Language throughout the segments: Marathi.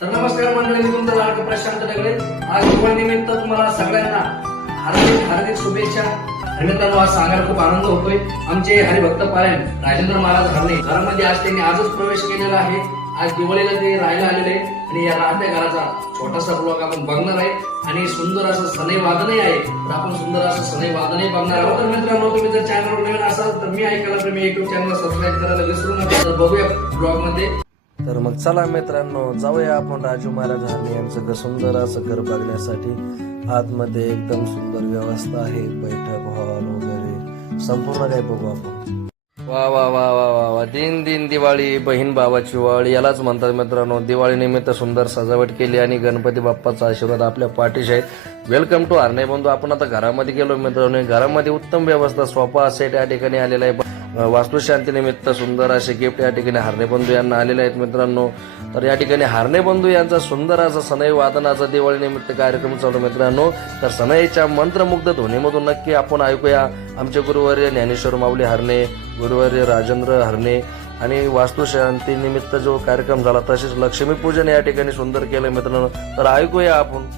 तर नमस्कार मंडळी मी तुमचा लाडका प्रशांत डगळे आज दिवाळी निमित्त तुम्हाला सगळ्यांना हार्दिक हार्दिक शुभेच्छा. आणि आज सांगायला खूप आनंद होतोय. आमचे हरिभक्त पारायण राजेंद्र महाराज हरणे घरामध्ये आज त्यांनी आजच प्रवेश केलेला आहे. आज दिवाळीला ते राहायला आलेले आणि या राहत्या घराचा छोटासा ब्लॉग आपण बघणार आहे. आणि सुंदर असं सनई वादनही आहे. तर आपण सुंदर असं सनई वादनही बघणार आहोत. तर मित्रांनो तुम्ही जर चॅनलवर नवीन असाल तर मी ऐकायला तर युट्यूब चॅनल सबस्क्राईब करायला विसरू नका. तर बघूया ब्लॉगमध्ये. तर मग चला मित्रांनो जाऊया आपण राजू महाराज हरणे यांचं सुंदर असं घर बघण्यासाठी. आतमध्ये एकदम सुंदर व्यवस्था आहे बैठक हॉल वगैरे. संपूर्ण काय बघू आपण. वा वा वा वा वा वा. दिन दिन दिवाळी बहीण भावाची वाळी यालाच म्हणतात मित्रांनो. दिवाळी निमित्त सुंदर सजावट केली आणि गणपती बाप्पाचा आशीर्वाद आपल्या पाठीशी आहेत वेलकम टू हरणे बंधू. आपण आता घरामध्ये गेलो मित्रांनो. घरामध्ये उत्तम व्यवस्था सोफा सेट या ठिकाणी आलेला आहे. वास्तुशांतीनिमित्त सुंदर असे गिफ्ट या ठिकाणी हारणे बंधू यांना आलेले आहेत मित्रांनो. तर या ठिकाणी हारणे बंधू यांचा सुंदर असा सनई वादनाचा दिवाळी निमित्त कार्यक्रम चालू मित्रांनो. तर सनईच्या मंत्रमुग्ध ध्वनीमधून नक्की आपण ऐकूया. आमचे गुरुवर्य ज्ञानेश्वर माऊली हरणे गुरुवर्य राजेंद्र हरणे आणि वास्तुशांतीनिमित्त जो कार्यक्रम झाला तसेच लक्ष्मीपूजन या ठिकाणी सुंदर केलं मित्रांनो. तर ऐकूया आपण.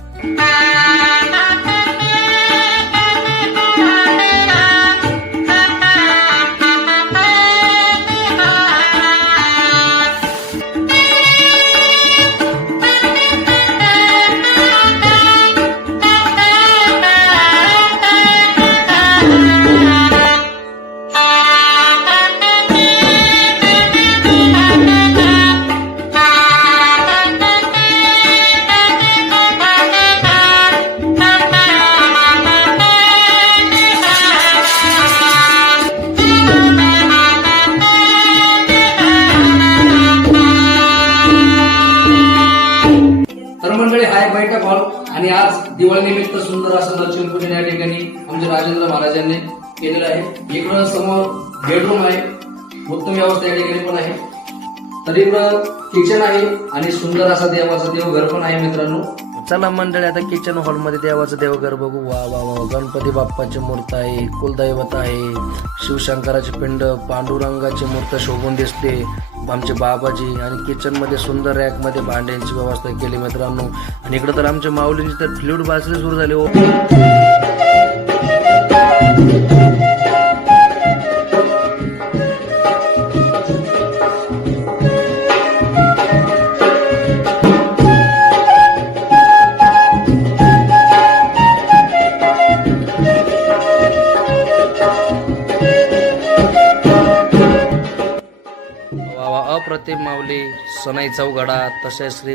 बैठक हॉल आणि आज दिवाळी निमित्त सुंदर असं लक्ष्मीपूजन या ठिकाणी आमचे राजेंद्र महाराजांनी केलेलं आहे. इकडं समोर बेडरूम आहे. उत्तम व्यवस्था या ठिकाणी पण आहे. तर इकडं किचन आहे आणि सुंदर असा देवाचं देवघर पण आहे मित्रांनो. चला मंडळी आता किचन हॉलमध्ये देवाचं देवघर बघू. वा वा वा गणपती बाप्पाची मूर्त आहे कुलदैवत आहे. शिवशंकराचे पिंड पांडुरंगाची मूर्त शोभून दिसते. आमचे बाबाजी आणि किचनमध्ये सुंदर रॅकमध्ये भांड्यांची व्यवस्था केली मित्रांनो. आणि इकडं तर आमच्या माऊलींची तर फ्लूट बासरी सुरू झाली हो. गाव वा माऊली सनाई चौगडा तसेच श्री